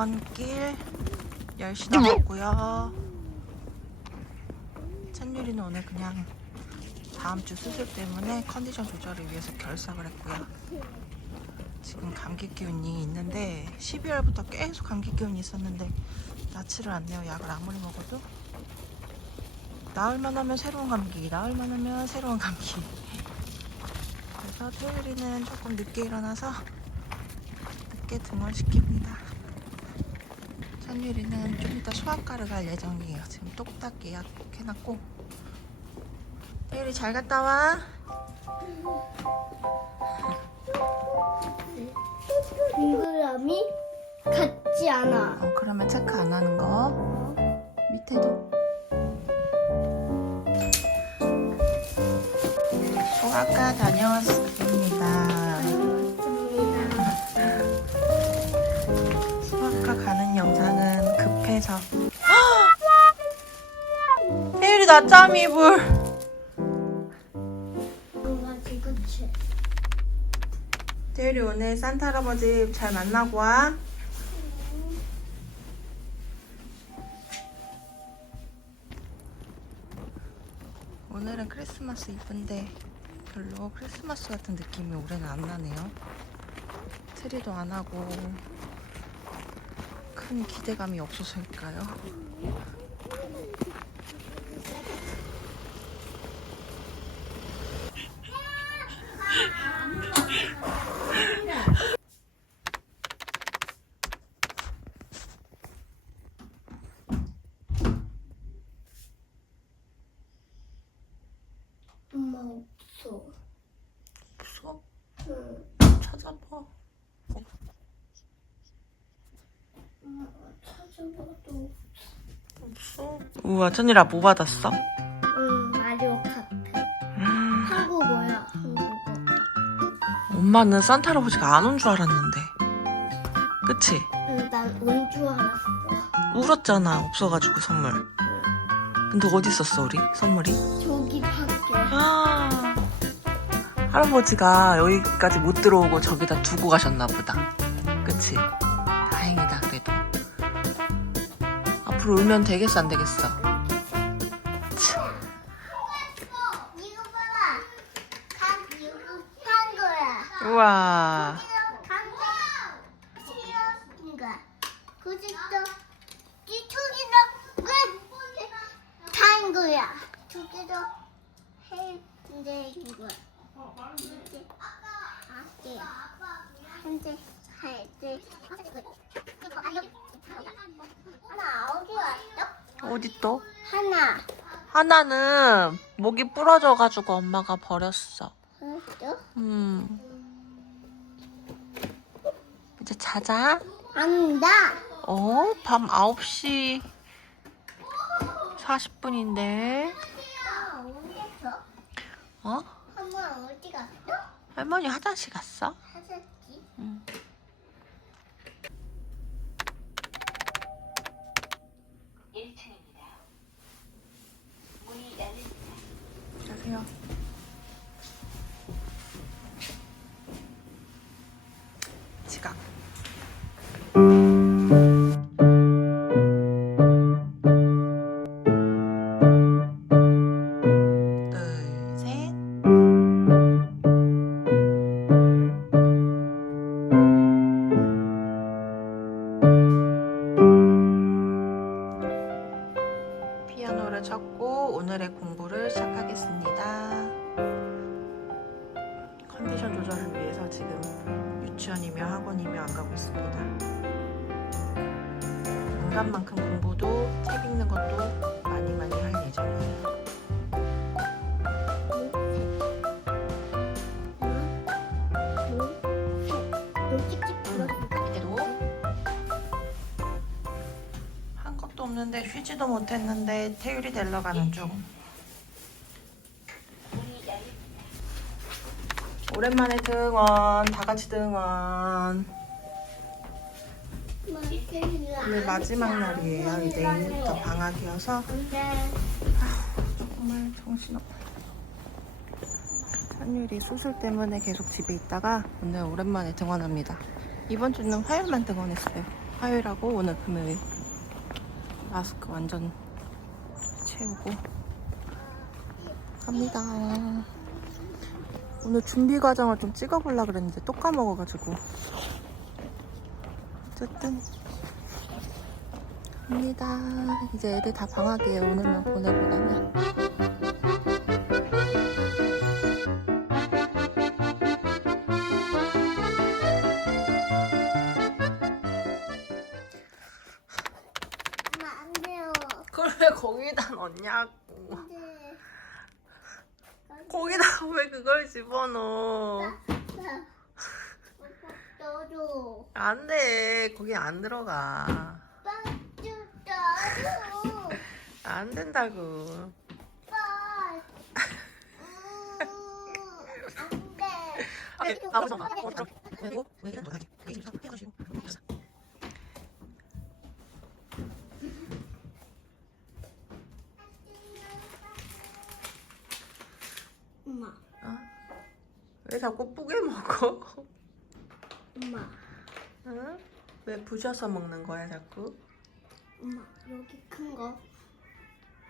등원길 10시 넘었고요. 찬유리는 오늘 그냥 다음 주 수술 때문에 컨디션 조절을 위해서 결석을 했고요. 지금 감기 기운이 있는데 12월부터 계속 감기 기운이 있었는데 낫지를 않네요. 약을 아무리 먹어도 나을만 하면 새로운 감기, 나을만 하면 새로운 감기. 그래서 토요일에는 조금 늦게 일어나서 늦게 등원시킵니다. 천유리는 좀 이따 소아과를 갈 예정이에요. 지금 똑딱 예약해놨고. 토요일이 잘 갔다 와. 동그라미 같지 않아. 어, 그러면 체크 안 하는 거. 밑에도. 소아과 다녀왔습 혜율이 낮잠 이불. 강아지 그치? 혜율이 오늘 산타 할아버지 잘 만나고 와. 오늘은 크리스마스 이브인데 별로 크리스마스 같은 느낌이 올해는 안 나네요. 트리도 안 하고 큰 기대감이 없어서일까요? 엄마 없어. 무서워? 응. 찾아봐. 엄마가 찾아봐도. 없어. 우와, 천일아 뭐 받았어? 응, 마리오 카트. 한국어야, 한국어. 엄마는 산타 할아버지가 안 온 줄 알았는데. 그치? 응, 난 온 줄 알았어. 울었잖아, 없어가지고 선물. 근데 어디 있었어, 우리? 선물이? 저기 밖에. 아, 할아버지가 여기까지 못 들어오고 저기다 두고 가셨나 보다. 그치? 다행이다, 그래도. 앞으로 울면 되겠어, 안 되겠어? 참, 이거 봐라. 간, 이거 간 거야. 우와. 간 싫어인가. 그집도 이쪽이도 끝간 거야. 저기도 이제 할게. 한대 할때 하나 어디 왔어? 어디 또? 하나 하나는 목이 부러져가지고 엄마가 버렸어. 어디? 음. 이제 자자. 안다. 어? 밤 9시 40분인데. 어? 엄마 어디 갔어? 할머니 화장실 갔어? 안간 만큼 공부도 책 읽는 것도 많이 많이 할 예정이에요. 한 것도 없는데 쉬지도 못했는데 태율이 데려 가는 중. 오랜만에 등원, 다 같이 등원. 오늘 마지막 날이에요. 내일부터 방학이어서 정말 정신없어요. 한율이 수술 때문에 계속 집에 있다가 오늘 오랜만에 등원합니다. 이번 주는 화요일만 등원했어요. 화요일하고 오늘 금요일 마스크 완전 채우고 갑니다. 오늘 준비 과정을 좀 찍어보려 그랬는데 또 까먹어가지고 어쨌든 갑니다. 이제 애들 다 방학이에요. 오늘만 보내고 나면. 엄마 안 돼요. 그걸 왜 거기다 넣냐고. 거기다 왜 그걸 집어넣어. 떠줘. 안 돼. 거기 안 들어가. 오빠 좀 떠줘. 안 된다고. 오빠. 음, 안 돼. 엄마, 부셔서 먹는 거야 자꾸? 엄마 여기 큰 거.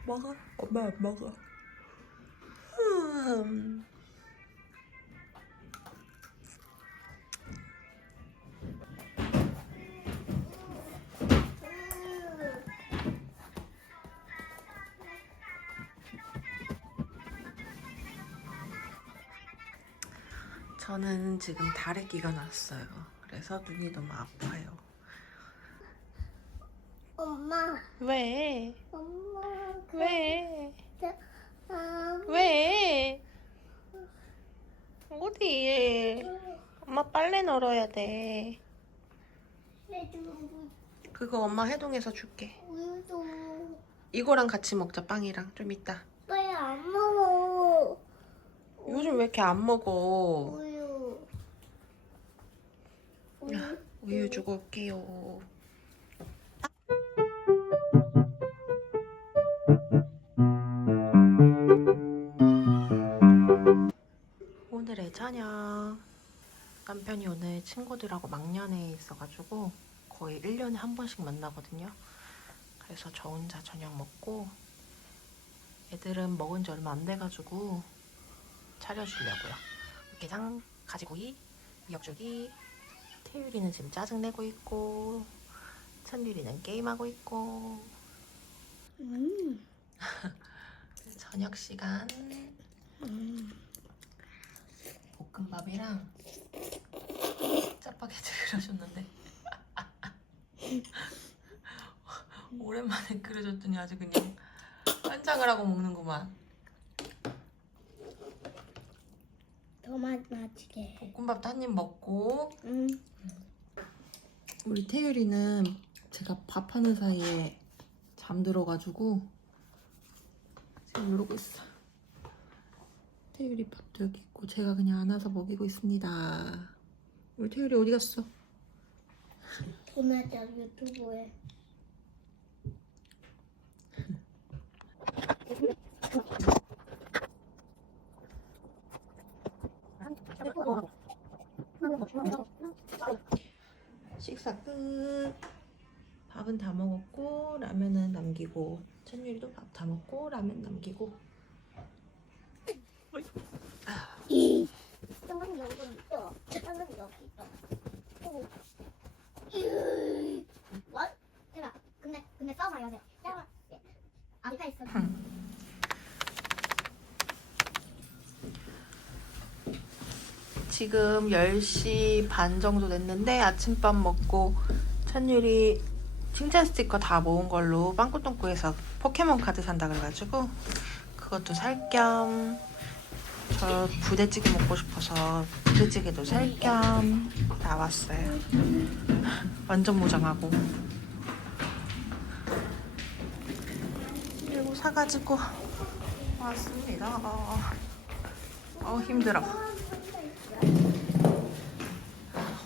먹어. 엄마 안 먹어. 음. 저는 지금 다래끼가 났어요. 그래서 눈이 너무 아파요. 엄마, 왜? 엄마, 그, 왜? 아, 왜? 어디? 엄마 빨래 널어야 돼. 해줘. 그거 엄마 해동해서 줄게. 우유도 이거랑 같이 먹자, 빵이랑. 좀 이따. 빨리 안 먹어. 요즘 왜 이렇게 안 먹어? 우유. 우유. 우유 주고 올게요. 저녁. 남편이 오늘 친구들하고 막년회에 있어가지고 거의 1년에 한 번씩 만나거든요. 그래서 저 혼자 저녁 먹고 애들은 먹은 지 얼마 안 돼가지고 차려주려고요. 게장, 가지고기, 미역줄기, 태율이는 지금 짜증내고 있고 천율이는 게임하고 있고 음. 저녁 시간 음. 볶음밥이랑 짜파게티 끓여줬는데 오랜만에 끓여줬더니 아주 그냥 환장을 하고 먹는구만 더 맛나지게. 볶음밥도 한 입 먹고 음. 우리 태율이는 제가 밥하는 사이에 잠들어가지고 지금 이러고 있어. 태율이 밥도 여기 있고 제가 그냥 안아서 먹이고 있습니다. 우리 태율이 어디 갔어? 보내자 유튜브에. 식사 끝. 밥은 다 먹었고 라면은 남기고 천율이도 밥 다 먹고 라면 남기고 땅은 여기 있어. 땅은 여기 있어. 오. 이. 뭐? 제가 근데 있어. 지금 10시 반 정도 됐는데 아침밥 먹고 천율이 칭찬 스티커 다 모은 걸로 빵꾸똥꾸에서 포켓몬 카드 산다 그래가지고 그것도 살 겸 저 부대찌개 먹고 싶어서 부대찌개도 살 겸 나왔어요. 완전 무장하고 그리고 사가지고 왔습니다. 어 힘들어.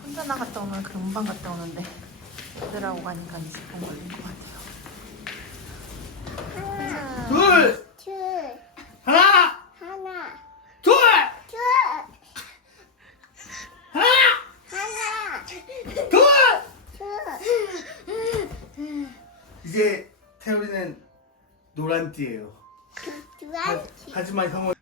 혼자 나갔다 오면 금방 갔다 오는데 애들하고 가니까 20분 걸린 것 같아요. 둘, 둘. 하나, 하나. 둘, 둘. 하나, 하나. 둘, 둘. 태우리는 노란띠예요. 두한 하지만 형은